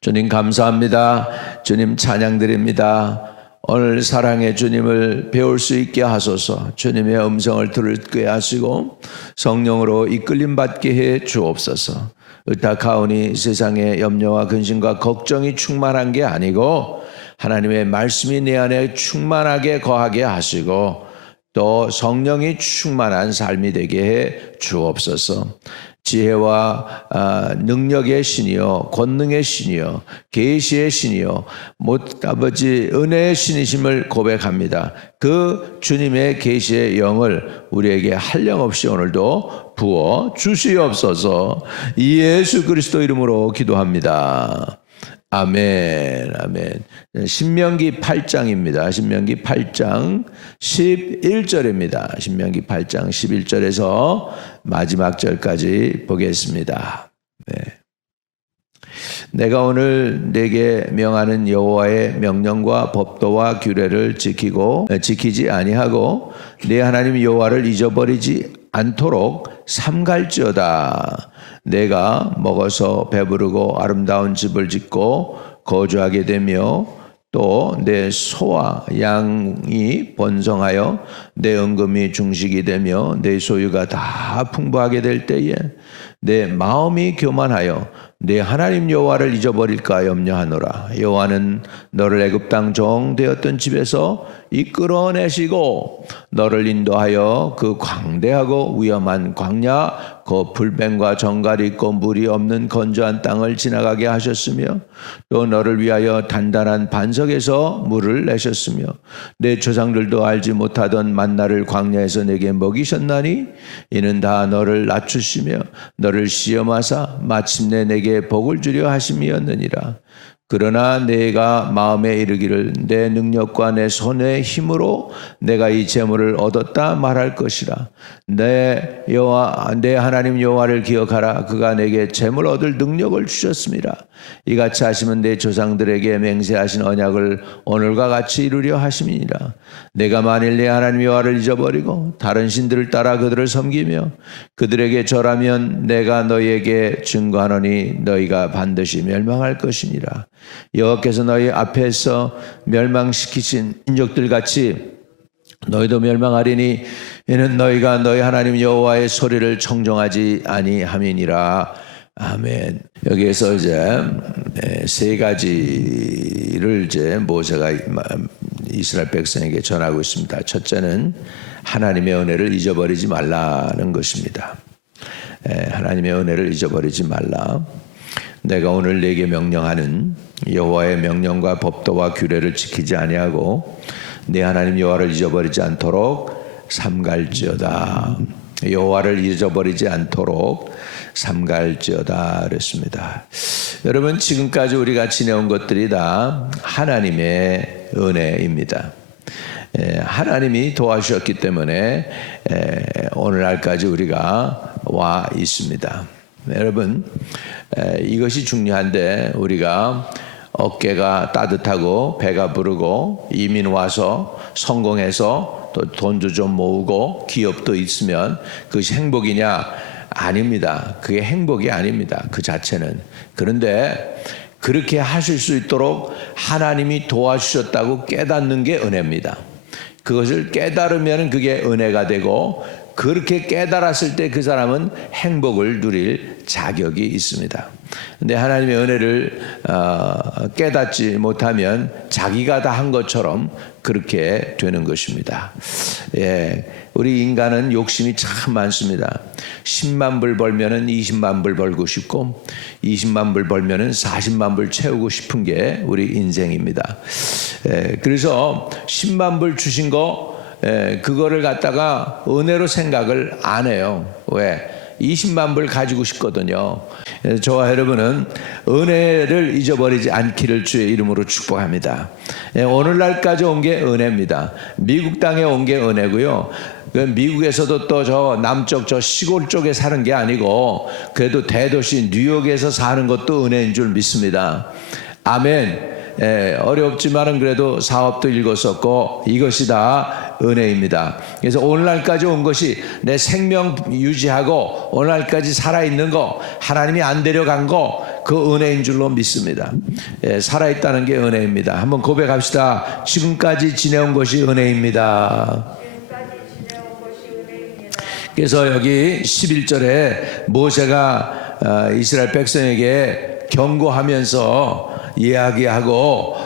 주님 감사합니다. 주님 찬양드립니다. 오늘 사랑의 주님을 배울 수 있게 하소서. 주님의 음성을 들게 하시고 성령으로 이끌림 받게 해 주옵소서. 의탁하오니 세상의 염려와 근심과 걱정이 충만한 게 아니고 하나님의 말씀이 내 안에 충만하게 거하게 하시고 또 성령이 충만한 삶이 되게 해 주옵소서. 지혜와 능력의 신이요 권능의 신이요 계시의 신이요 아버지 은혜의 신이심을 고백합니다. 그 주님의 계시의 영을 우리에게 한량없이 오늘도 부어 주시옵소서. 예수 그리스도 이름으로 기도합니다. 아멘, 아멘. 신명기 8장입니다. 신명기 8장 11절입니다. 신명기 8장 11절에서 마지막 절까지 보겠습니다. 네. 내가 오늘 내게 명하는 여호와의 명령과 법도와 규례를 지키지 아니하고 내 하나님 여호와를 잊어버리지 않도록 삼갈지어다. 내가 먹어서 배부르고 아름다운 집을 짓고 거주하게 되며 또 내 소와 양이 번성하여 내 은금이 중식이 되며 내 소유가 다 풍부하게 될 때에 내 마음이 교만하여 내 하나님 여호와를 잊어버릴까 염려하노라. 여호와는 너를 애굽 땅 종 되었던 집에서 이끌어내시고 너를 인도하여 그 광대하고 위험한 광야 그 불뱀과 정갈이 있고 물이 없는 건조한 땅을 지나가게 하셨으며 또 너를 위하여 단단한 반석에서 물을 내셨으며 내 조상들도 알지 못하던 만나를 광야에서 내게 먹이셨나니 이는 다 너를 낮추시며 너를 시험하사 마침내 내게 복을 주려 하심이었느니라. 그러나 내가 마음에 이르기를 내 능력과 내 손의 힘으로 내가 이 재물을 얻었다 말할 것이라. 내 하나님 여호와를 기억하라. 그가 내게 재물 얻을 능력을 주셨습니다. 이같이 하시면 내 조상들에게 맹세하신 언약을 오늘과 같이 이루려 하심이니라. 내가 만일 내 하나님 여호와를 잊어버리고 다른 신들을 따라 그들을 섬기며 그들에게 절하면 내가 너희에게 증거하노니 너희가 반드시 멸망할 것이니라. 여호와께서 너희 앞에서 멸망시키신 인족들 같이 너희도 멸망하리니 이는 너희가 너희 하나님 여호와의 소리를 청종하지 아니함이니라. 아멘. 여기에서 이제 세 가지를 이제 모세가 이스라엘 백성에게 전하고 있습니다. 첫째는 하나님의 은혜를 잊어버리지 말라는 것입니다. 하나님의 은혜를 잊어버리지 말라. 내가 오늘 네게 명령하는 여호와의 명령과 법도와 규례를 지키지 아니하고 내 하나님 여호와를 잊어버리지 않도록 삼갈지어다. 여호와를 잊어버리지 않도록 삼갈지어다 그랬습니다. 여러분 지금까지 우리가 지내온 것들이 다 하나님의 은혜입니다. 하나님이 도와주셨기 때문에 오늘날까지 우리가 와 있습니다. 여러분 이것이 중요한데 우리가 어깨가 따뜻하고 배가 부르고 이민 와서 성공해서 또 돈도 좀 모으고 기업도 있으면 그것이 행복이냐? 아닙니다. 그게 행복이 아닙니다. 그 자체는. 그런데 그렇게 하실 수 있도록 하나님이 도와주셨다고 깨닫는 게 은혜입니다. 그것을 깨달으면 그게 은혜가 되고 그렇게 깨달았을 때 그 사람은 행복을 누릴 자격이 있습니다. 근데 하나님의 은혜를 깨닫지 못하면 자기가 다 한 것처럼 그렇게 되는 것입니다. 우리 인간은 욕심이 참 많습니다. 10만 불 벌면은 20만 불 벌고 싶고 20만 불 벌면은 40만 불 채우고 싶은 게 우리 인생입니다. 그래서 10만 불 주신 거 그거를 갖다가 은혜로 생각을 안 해요. 왜? 20만 불 가지고 싶거든요. 저와 여러분은 은혜를 잊어버리지 않기를 주의 이름으로 축복합니다. 오늘날까지 온 게 은혜입니다. 미국 땅에 온 게 은혜고요. 미국에서도 또 저 남쪽 저 시골 쪽에 사는 게 아니고 그래도 대도시 뉴욕에서 사는 것도 은혜인 줄 믿습니다. 아멘. 어렵지만은 그래도 사업도 읽었었고 이것이 다 은혜입니다. 그래서 오늘날까지 온 것이 내 생명 유지하고 오늘날까지 살아있는 거 하나님이 안 데려간 거 그 은혜인 줄로 믿습니다. 예, 살아있다는 게 은혜입니다. 한번 고백합시다. 지금까지 지내온 것이 은혜입니다. 그래서 여기 11절에 모세가 이스라엘 백성에게 경고하면서 이야기하고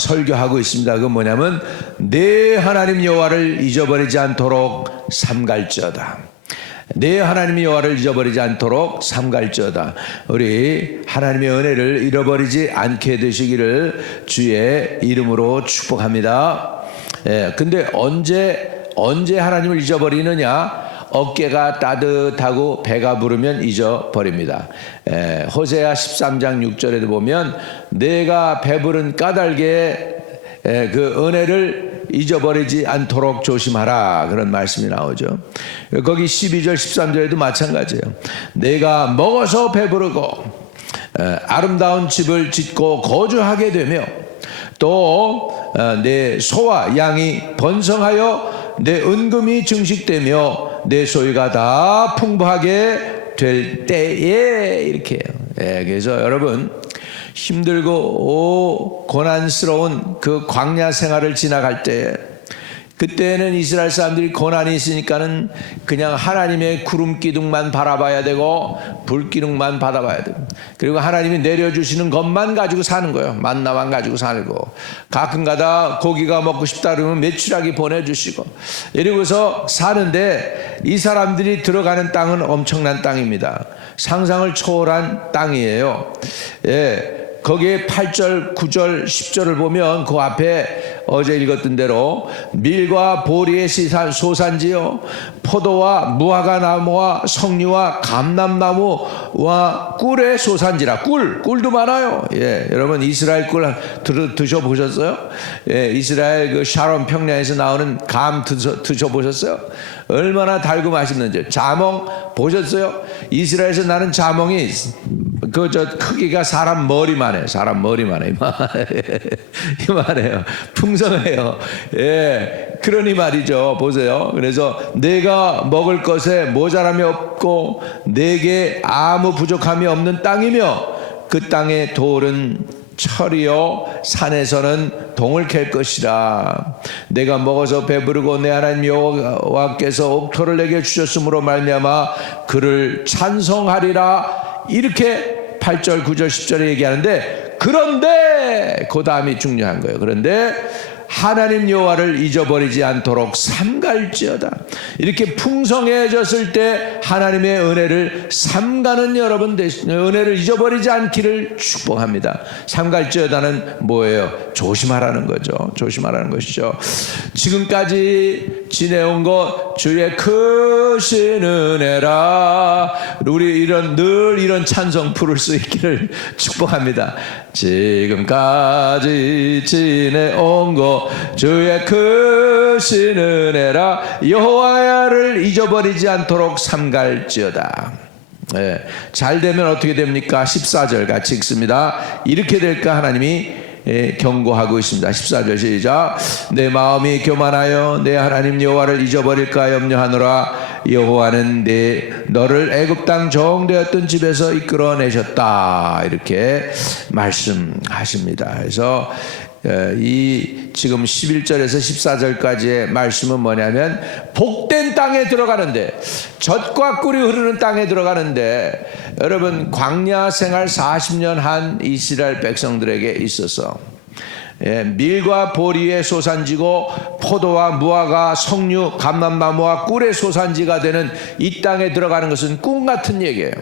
설교하고 있습니다. 그건 뭐냐면 내 하나님 여호와를 잊어버리지 않도록 삼갈지어다. 내 하나님 여호와를 잊어버리지 않도록 삼갈지어다. 우리 하나님의 은혜를 잃어버리지 않게 되시기를 주의 이름으로 축복합니다. 예, 근데 언제 하나님을 잊어버리느냐? 어깨가 따뜻하고 배가 부르면 잊어버립니다. 호세아 13장 6절에도 보면 내가 배부른 까닭에 그 은혜를 잊어버리지 않도록 조심하라, 그런 말씀이 나오죠. 거기 12절 13절에도 마찬가지예요. 내가 먹어서 배부르고 아름다운 집을 짓고 거주하게 되며 또 내 소와 양이 번성하여 내 은금이 증식되며 내 소유가 다 풍부하게 될 때에, 이렇게 해요. 그래서 여러분 힘들고 고난스러운 그 광야 생활을 지나갈 때, 그때는 이스라엘 사람들이 고난이 있으니까는 그냥 하나님의 구름 기둥만 바라봐야 되고 불 기둥만 받아봐야 되고, 그리고 하나님이 내려주시는 것만 가지고 사는 거예요. 만나만 가지고 살고, 가끔가다 고기가 먹고 싶다 그러면 메추라기 보내주시고, 이러고서 사는데 이 사람들이 들어가는 땅은 엄청난 땅입니다. 상상을 초월한 땅이에요. 거기에 8절, 9절, 10절을 보면 그 앞에 어제 읽었던 대로 밀과 보리의 소산지요, 포도와 무화과 나무와 석류와 감람나무와 꿀의 소산지라. 꿀도 많아요. 여러분 이스라엘 꿀 드셔보셨어요? 이스라엘 그 샤론 평야에서 나오는 감 드셔보셨어요? 얼마나 달고 맛있는지. 자몽 보셨어요? 이스라엘에서 나는 자몽이 크기가 사람 머리만 해요. 사람 머리만 해요. 이만해요. 풍성해요. 그러니 말이죠. 보세요. 그래서 내가 먹을 것에 모자람이 없고 내게 아무 부족함이 없는 땅이며 그 땅의 돌은 철이요 산에서는 동을 캘 것이라. 내가 먹어서 배부르고 내 하나님 여호와께서 옥토를 내게 주셨으므로 말미암아 그를 찬송하리라. 이렇게 8절, 9절, 10절에 얘기하는데, 그런데 그 다음이 중요한 거예요. 그런데 하나님 여호와를 잊어버리지 않도록 삼갈지어다. 이렇게 풍성해졌을 때 하나님의 은혜를 삼가는 여러분 은혜를 잊어버리지 않기를 축복합니다. 삼갈지어다는 뭐예요? 조심하라는 거죠. 조심하라는 것이죠. 지금까지 지내온 것 주의 크신 은혜라. 우리 늘 이런 찬송 부를 수 있기를 축복합니다. 지금까지 지내온 것 주의 크신 은혜라. 여호와를 잊어버리지 않도록 삼갈지어다. 잘 되면 어떻게 됩니까? 14절 같이 읽습니다. 이렇게 될까 하나님이 경고하고 있습니다. 14절 시작. 내 마음이 교만하여 내 하나님 여호와를 잊어버릴까 염려하노라. 여호와는 너를 애굽 땅 정되었던 집에서 이끌어내셨다. 이렇게 말씀하십니다. 그래서 이 지금 11절에서 14절까지의 말씀은 뭐냐면 복된 땅에 들어가는데, 젖과 꿀이 흐르는 땅에 들어가는데, 여러분 광야 생활 40년 한 이스라엘 백성들에게 있어서 밀과 보리의 소산지고 포도와 무화과 석류 감람나무와 꿀의 소산지가 되는 이 땅에 들어가는 것은 꿈 같은 얘기예요.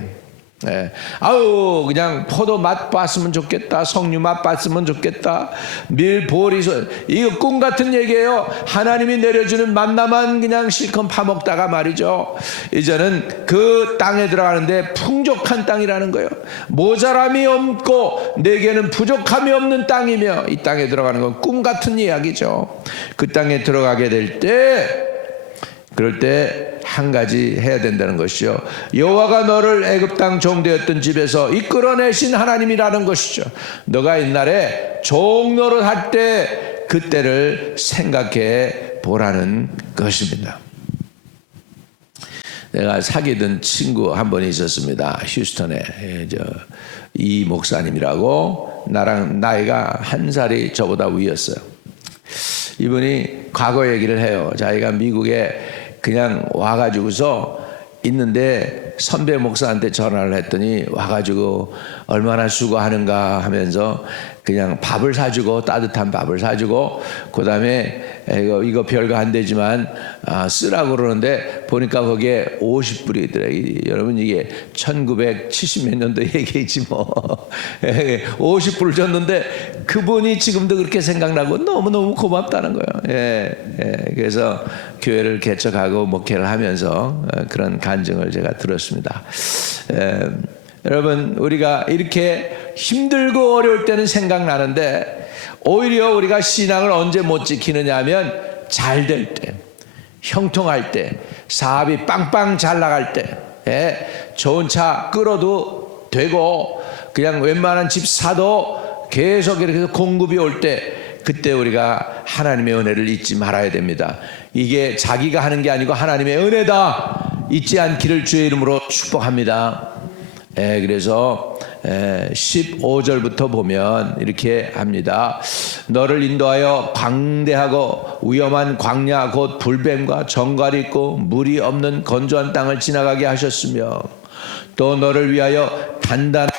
아우 그냥 포도 맛 봤으면 좋겠다, 석류 맛 봤으면 좋겠다, 밀 보리 이거 꿈 같은 얘기예요. 하나님이 내려주는 만나만 그냥 실컷 파먹다가 말이죠, 이제는 그 땅에 들어가는데 풍족한 땅이라는 거예요. 모자람이 없고 내게는 부족함이 없는 땅이며, 이 땅에 들어가는 건 꿈 같은 이야기죠. 그 땅에 들어가게 될 때, 그럴 때 한 가지 해야 된다는 것이요, 여호와가 너를 애굽 땅 종되었던 집에서 이끌어내신 하나님이라는 것이죠. 너가 옛날에 종노릇 할 때 그때를 생각해 보라는 것입니다. 내가 사귀던 친구 한 번 있었습니다. 휴스턴에 이 목사님이라고 나랑 나이가 한 살이 저보다 위였어요. 이분이 과거 얘기를 해요. 자기가 미국에 그냥 와가지고서 있는데 선배 목사한테 전화를 했더니 와가지고 얼마나 수고하는가 하면서 그냥 밥을 사주고 따뜻한 밥을 사주고 그 다음에 이거 별거 안 되지만 쓰라고 그러는데 보니까 거기에 50불이 있더라고요. 여러분 이게 1970 몇 년도 얘기지 뭐. 50불을 줬는데 그분이 지금도 그렇게 생각나고 너무너무 고맙다는 거예요. 그래서 교회를 개척하고 목회를 하면서 그런 간증을 제가 들었습니다. 여러분 우리가 이렇게 힘들고 어려울 때는 생각나는데 오히려 우리가 신앙을 언제 못 지키느냐 하면 잘 될 때, 형통할 때, 사업이 빵빵 잘 나갈 때, 좋은 차 끌어도 되고 그냥 웬만한 집 사도 계속 이렇게 공급이 올 때, 그때 우리가 하나님의 은혜를 잊지 말아야 됩니다. 이게 자기가 하는 게 아니고 하나님의 은혜다. 잊지 않기를 주의 이름으로 축복합니다. 그래서 15절부터 보면 이렇게 합니다. 너를 인도하여 광대하고 위험한 광야 곧 불뱀과 정갈이 있고 물이 없는 건조한 땅을 지나가게 하셨으며 또 너를 위하여 단단한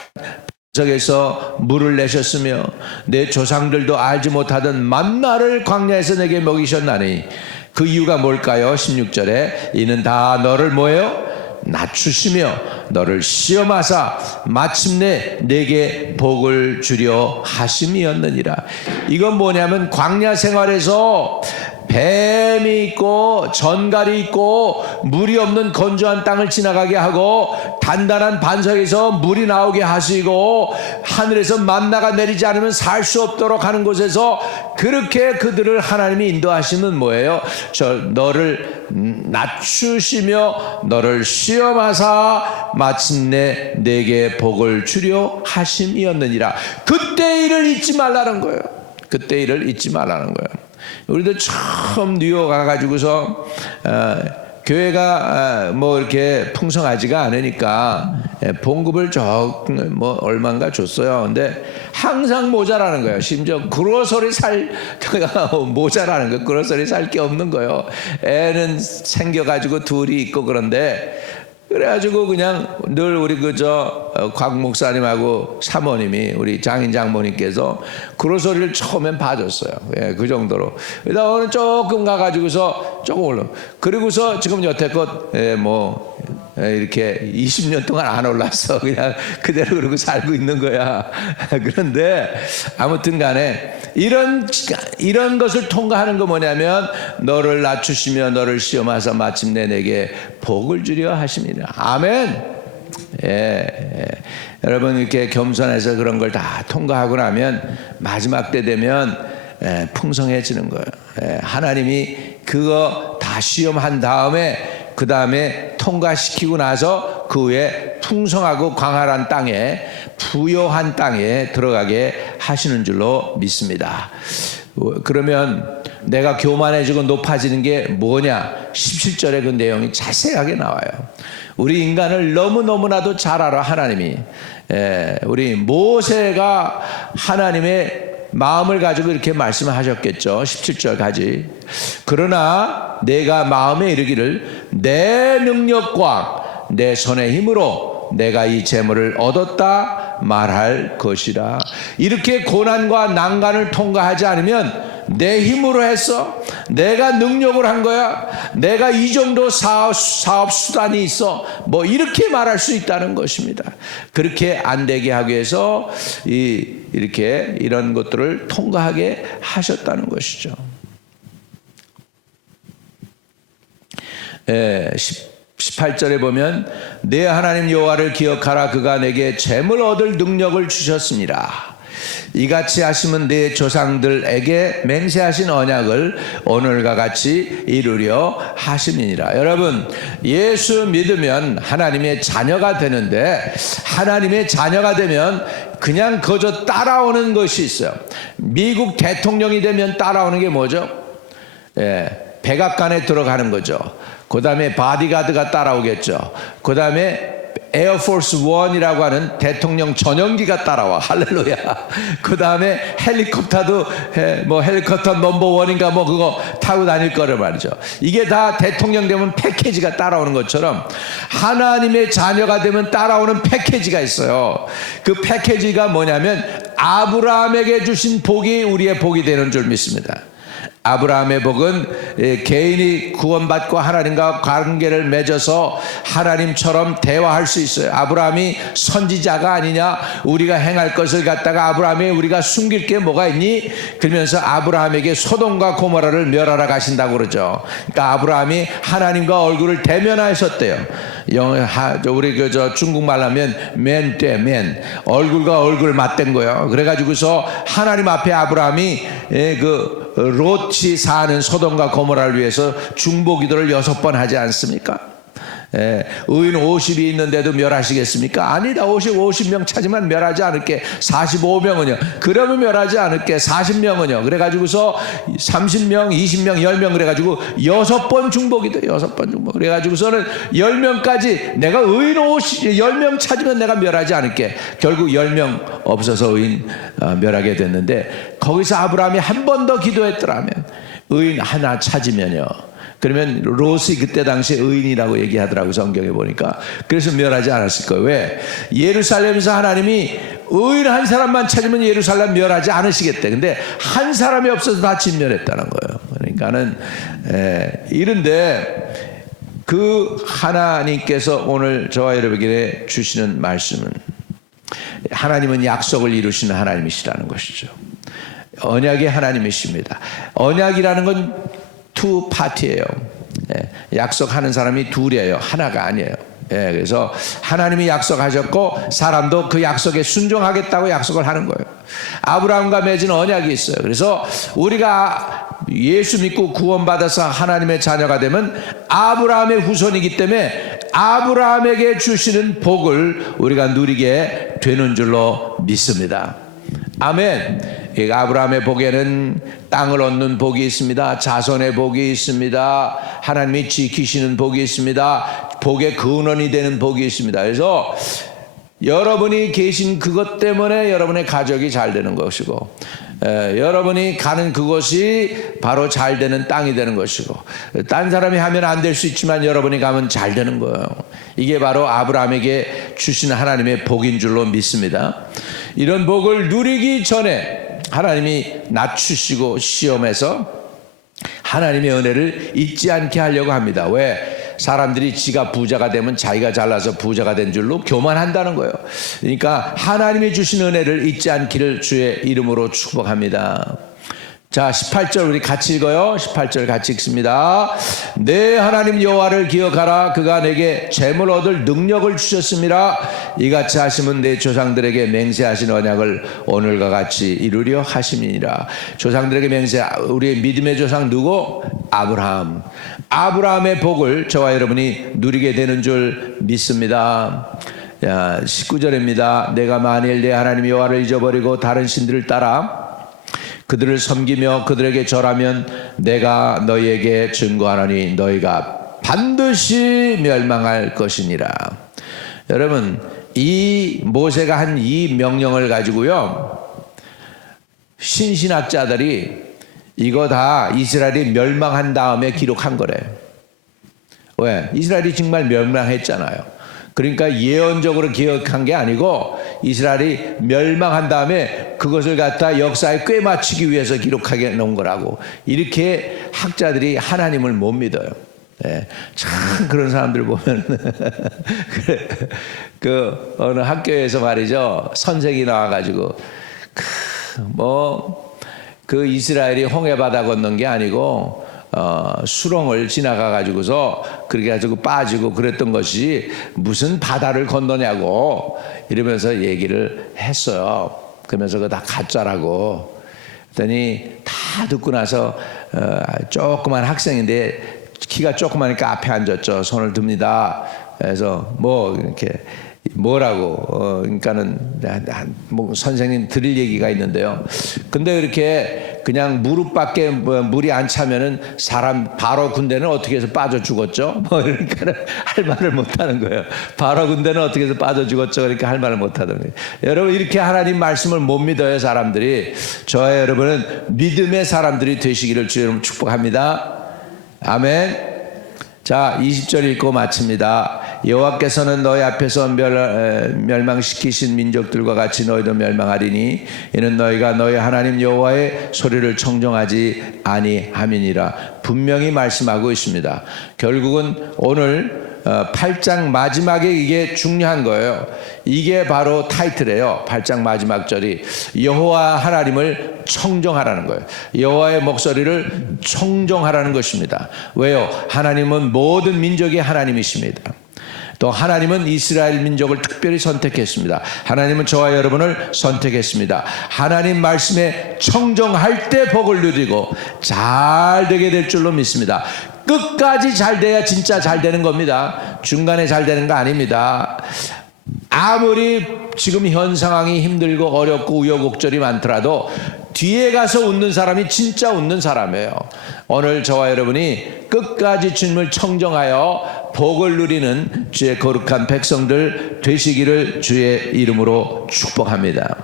적에서 물을 내셨으며 내 조상들도 알지 못하던 만나를 광야에서 내게 먹이셨나니 그 이유가 뭘까요? 16절에 이는 다 너를 뭐예요? 낮추시며 너를 시험하사 마침내 내게 복을 주려 하심이었느니라. 이건 뭐냐면 광야 생활에서 뱀이 있고 전갈이 있고 물이 없는 건조한 땅을 지나가게 하고 단단한 반석에서 물이 나오게 하시고 하늘에서 만나가 내리지 않으면 살 수 없도록 하는 곳에서 그렇게 그들을 하나님이 인도하시면 뭐예요? 너를 낮추시며 너를 시험하사 마침내 내게 복을 주려 하심이었느니라. 그때 일을 잊지 말라는 거예요. 그때 일을 잊지 말라는 거예요. 우리도 처음 뉴욕 가가지고서 교회가 뭐 이렇게 풍성하지가 않으니까 봉급을 뭐 얼마인가 줬어요. 근데 항상 모자라는 거예요. 심지어 그로서리 살 모자라는 거예요. 그로서리 살 게 없는 거예요. 애는 생겨가지고 둘이 있고 그런데 그래가지고 그냥 늘 우리 곽 목사님하고 사모님이 우리 장인 장모님께서 그로서리를 처음엔 봐줬어요. 그 정도로. 그러다 오늘 조금 가가지고서 조금 올라. 그리고서 지금 여태껏 이렇게 20년 동안 안 올랐어. 그냥 그대로 그러고 살고 있는 거야. 그런데 아무튼 간에 이런 것을 통과하는 거 뭐냐면 너를 낮추시며 너를 시험하사 마침내 내게 복을 주려 하심이라. 아멘. 여러분 이렇게 겸손해서 그런 걸 다 통과하고 나면 마지막 때 되면 풍성해지는 거예요. 하나님이 그거 다 시험한 다음에 그 다음에 통과시키고 나서 그 후에 풍성하고 광활한 땅에 부요한 땅에 들어가게 하시는 줄로 믿습니다. 그러면 내가 교만해지고 높아지는 게 뭐냐? 17절에 그 내용이 자세하게 나와요. 우리 인간을 너무너무나도 잘 알아 하나님이. 우리 모세가 하나님의 마음을 가지고 이렇게 말씀을 하셨겠죠. 17절까지. 그러나 내가 마음에 이르기를 내 능력과 내 손의 힘으로 내가 이 재물을 얻었다 말할 것이라. 이렇게 고난과 난간을 통과하지 않으면 내 힘으로 했어. 내가 능력을 한 거야. 내가 이 정도 사업 수단이 있어. 뭐 이렇게 말할 수 있다는 것입니다. 그렇게 안 되게 하기 위해서 이렇게 이런 것들을 통과하게 하셨다는 것이죠. 18절에 보면 내 하나님 여호와를 기억하라. 그가 내게 재물 얻을 능력을 주셨습니다. 이같이 하시면 내 조상들에게 맹세하신 언약을 오늘과 같이 이루려 하심이니라. 여러분 예수 믿으면 하나님의 자녀가 되는데 하나님의 자녀가 되면 그냥 그저 따라오는 것이 있어요. 미국 대통령이 되면 따라오는 게 뭐죠? 백악관에 들어가는 거죠. 그 다음에 바디가드가 따라오겠죠. 그 다음에 에어포스 원이라고 하는 대통령 전용기가 따라와. 할렐루야. 그 다음에 헬리콥터도 뭐 헬리콥터 넘버 원인가 뭐 그거 타고 다닐 거를 말이죠. 이게 다 대통령 되면 패키지가 따라오는 것처럼 하나님의 자녀가 되면 따라오는 패키지가 있어요. 그 패키지가 뭐냐면 아브라함에게 주신 복이 우리의 복이 되는 줄 믿습니다. 아브라함의 복은 개인이 구원받고 하나님과 관계를 맺어서 하나님처럼 대화할 수 있어요. 아브라함이 선지자가 아니냐, 우리가 행할 것을 갖다가 아브라함이 우리가 숨길 게 뭐가 있니? 그러면서 아브라함에게 소돔과 고모라를 멸하러 가신다고 그러죠. 그러니까 아브라함이 하나님과 얼굴을 대면하셨대요. 우리 중국말 하면 맨 얼굴과 얼굴 맞댄 거예요. 그래가지고서 하나님 앞에 아브라함이 롯이 사는 소돔과 고모라를 위해서 중보기도를 6번 하지 않습니까? 의인 50이 있는데도 멸하시겠습니까? 아니다. 50명 찾으면 멸하지 않을게. 45명은요. 그러면 멸하지 않을게. 40명은요. 그래가지고서 30명, 20명, 10명 그래가지고 6번 중보기도 6번 중보. 그래가지고서는 10명까지 내가 의인 10명 찾으면 내가 멸하지 않을게. 결국 10명 없어서 의인 멸하게 됐는데 거기서 아브라함이 한 번 더 기도했더라면 의인 하나 찾으면요. 그러면 롯이 그때 당시에 의인이라고 얘기하더라고요. 성경에 보니까. 그래서 멸하지 않았을 거예요. 왜? 예루살렘에서 하나님이 의인 한 사람만 찾으면 예루살렘 멸하지 않으시겠대. 근데 한 사람이 없어서 다 진멸했다는 거예요. 그러니까는 이런데 그 하나님께서 오늘 저와 여러분에게 주시는 말씀은 하나님은 약속을 이루시는 하나님이시라는 것이죠. 언약의 하나님이십니다. 언약이라는 건 투 파티예요. 약속하는 사람이 둘이에요. 하나가 아니에요. 그래서 하나님이 약속하셨고 사람도 그 약속에 순종하겠다고 약속을 하는 거예요. 아브라함과 맺은 언약이 있어요. 그래서 우리가 예수 믿고 구원받아서 하나님의 자녀가 되면 아브라함의 후손이기 때문에 아브라함에게 주시는 복을 우리가 누리게 되는 줄로 믿습니다. 아멘. 아브라함의 복에는 땅을 얻는 복이 있습니다. 자손의 복이 있습니다. 하나님이 지키시는 복이 있습니다. 복의 근원이 되는 복이 있습니다. 그래서 여러분이 계신 그것 때문에 여러분의 가족이 잘 되는 것이고 여러분이 가는 그곳이 바로 잘 되는 땅이 되는 것이고 딴 사람이 하면 안 될 수 있지만 여러분이 가면 잘 되는 거예요. 이게 바로 아브라함에게 주신 하나님의 복인 줄로 믿습니다. 이런 복을 누리기 전에 하나님이 낮추시고 시험해서 하나님의 은혜를 잊지 않게 하려고 합니다. 왜? 사람들이 지가 부자가 되면 자기가 잘나서 부자가 된 줄로 교만한다는 거예요. 그러니까 하나님이 주신 은혜를 잊지 않기를 주의 이름으로 축복합니다. 자, 18절 우리 같이 읽어요. 18절 같이 읽습니다. 내 하나님 여호와를 기억하라. 그가 내게 재물 얻을 능력을 주셨습니다. 이같이 하시면 내 조상들에게 맹세하신 언약을 오늘과 같이 이루려 하심이니라. 조상들에게 맹세, 우리의 믿음의 조상 누구? 아브라함. 아브라함의 복을 저와 여러분이 누리게 되는 줄 믿습니다. 19절입니다. 내가 만일 내 하나님 여호와를 잊어버리고 다른 신들을 따라 그들을 섬기며 그들에게 절하면 내가 너희에게 증거하노니 너희가 반드시 멸망할 것이니라. 여러분, 이 모세가 한 이 명령을 가지고요, 신신학자들이 이거 다 이스라엘이 멸망한 다음에 기록한 거래. 왜? 이스라엘이 정말 멸망했잖아요. 그러니까 예언적으로 기억한 게 아니고 이스라엘이 멸망한 다음에 그것을 갖다 역사에 꿰맞추기 위해서 기록하게 놓은 거라고. 이렇게 학자들이 하나님을 못 믿어요. 참 그런 사람들 보면 그 어느 학교에서 말이죠, 선생이 나와가지고 그 이스라엘이 홍해 바다 건넌 게 아니고 수렁을 지나가 가지고서 그렇게 가지고 빠지고 그랬던 것이 무슨 바다를 건너냐고 이러면서 얘기를 했어요. 그러면서 그거 다 가짜라고. 그랬더니 다 듣고 나서 조그만 학생인데 키가 조그마니까 앞에 앉았죠. 손을 듭니다. 그래서 이렇게 뭐라고 그러니까는 뭐 선생님 드릴 얘기가 있는데요. 근데 이렇게 그냥 무릎밖에 물이 안 차면은 사람 바로 군대는 어떻게 해서 빠져 죽었죠? 뭐 그러니까 할 말을 못 하는 거예요. 바로 군대는 어떻게 해서 빠져 죽었죠? 그러니까 할 말을 못 하는 거예요. 여러분 이렇게 하나님 말씀을 못 믿어요, 사람들이. 저와 여러분은 믿음의 사람들이 되시기를 주님 축복합니다. 아멘. 자, 20절 읽고 마칩니다. 여호와께서는 너희 앞에서 멸망시키신 민족들과 같이 너희도 멸망하리니 이는 너희가 너희 하나님 여호와의 소리를 청정하지 아니함이니라. 분명히 말씀하고 있습니다. 결국은 오늘 8장 마지막에 이게 중요한 거예요. 이게 바로 타이틀이에요. 8장 마지막 절이 여호와 하나님을 청정하라는 거예요. 여호와의 목소리를 청정하라는 것입니다. 왜요? 하나님은 모든 민족의 하나님이십니다. 또 하나님은 이스라엘 민족을 특별히 선택했습니다. 하나님은 저와 여러분을 선택했습니다. 하나님 말씀에 청정할 때 복을 누리고 잘 되게 될 줄로 믿습니다. 끝까지 잘 돼야 진짜 잘 되는 겁니다. 중간에 잘 되는 거 아닙니다. 아무리 지금 현 상황이 힘들고 어렵고 우여곡절이 많더라도 뒤에 가서 웃는 사람이 진짜 웃는 사람이에요. 오늘 저와 여러분이 끝까지 주님을 청정하여 복을 누리는 주의 거룩한 백성들 되시기를 주의 이름으로 축복합니다.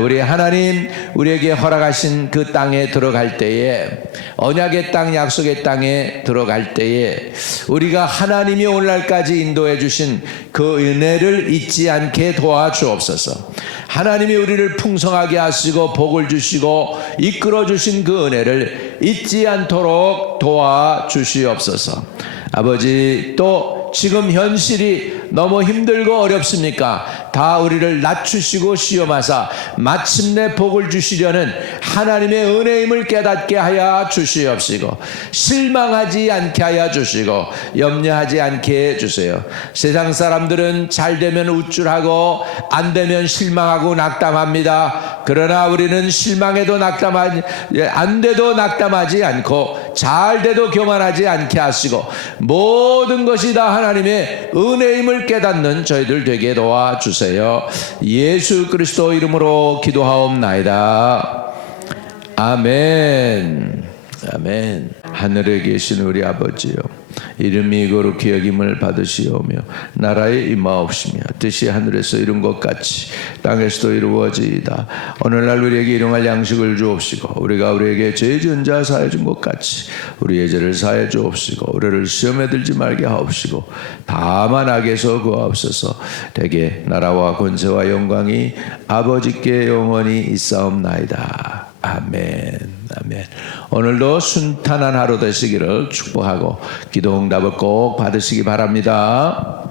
우리 하나님 우리에게 허락하신 그 땅에 들어갈 때에, 언약의 땅, 약속의 땅에 들어갈 때에 우리가 하나님이 오늘날까지 인도해 주신 그 은혜를 잊지 않게 도와주옵소서. 하나님이 우리를 풍성하게 하시고 복을 주시고 이끌어 주신 그 은혜를 잊지 않도록 도와주시옵소서. 아버지, 또 지금 현실이 너무 힘들고 어렵습니까? 다 우리를 낮추시고 시험하사 마침내 복을 주시려는 하나님의 은혜임을 깨닫게 하여 주시옵시고, 실망하지 않게 하여 주시고 염려하지 않게 해주세요. 세상 사람들은 잘 되면 우쭐하고 안 되면 실망하고 낙담합니다. 그러나 우리는 실망해도 안 돼도 낙담하지 않고 잘 돼도 교만하지 않게 하시고 모든 것이 다 하나님의 은혜임을 깨닫는 저희들 되게 도와주세요. 예수 그리스도 이름으로 기도하옵나이다. 아멘. 아멘. 하늘에 계신 우리 아버지요, 이름이 거룩히 여김을 받으시오며 나라에 임하옵시며 뜻이 하늘에서 이룬 것 같이 땅에서도 이루어지이다. 오늘날 우리에게 일용할 양식을 주옵시고 우리가 우리에게 죄 지은 자 사해 준 것 같이 우리의 죄를 사해 주옵시고 우리를 시험에 들지 말게 하옵시고 다만 악에서 구하옵소서. 대개 나라와 권세와 영광이 아버지께 영원히 있사옵나이다. 아멘. 아멘. 오늘도 순탄한 하루 되시기를 축복하고 기도 응답을 꼭 받으시기 바랍니다.